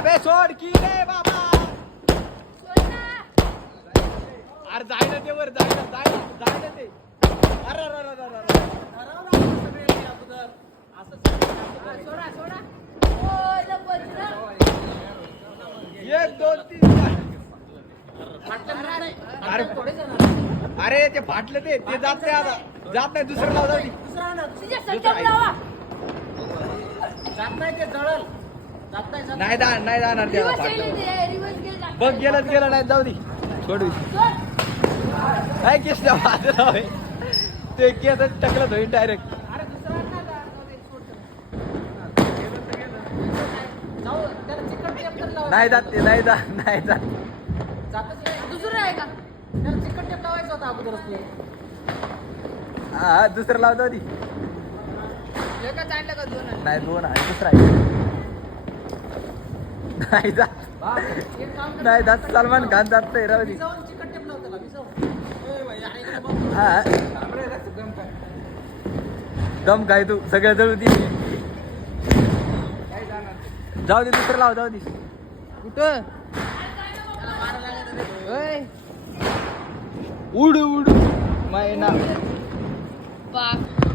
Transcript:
अबे सोड की रे बाबा. अरे जायला ते वर जायला ते. अरे एक दोन तीन अरे अरे ते फाटलं ते जात नाही आता जात नाही दुसरं लाव जाऊ नाही जाणार त्याला फाटलं बघ गेलं नाही जाऊ दे सोड काय केस ते केस टकलं होईल डायरेक्ट नाही जात ते नाही जात दुसरं आहे का चिकट टेप लावायचा होता अगोदर हा दुसरं लाव जाऊ दे एकच आणलं का दोन नाही दोन आहे दुसरा आहे नाही जात नाही जात सलमान खान जात नाही राहू दे जाऊन चिकट टेप लाव त्याला हा दम काय तू सगळं जळू दे जाऊ दे दुसरं लाव जाऊ दे कुठं उड मैना पाक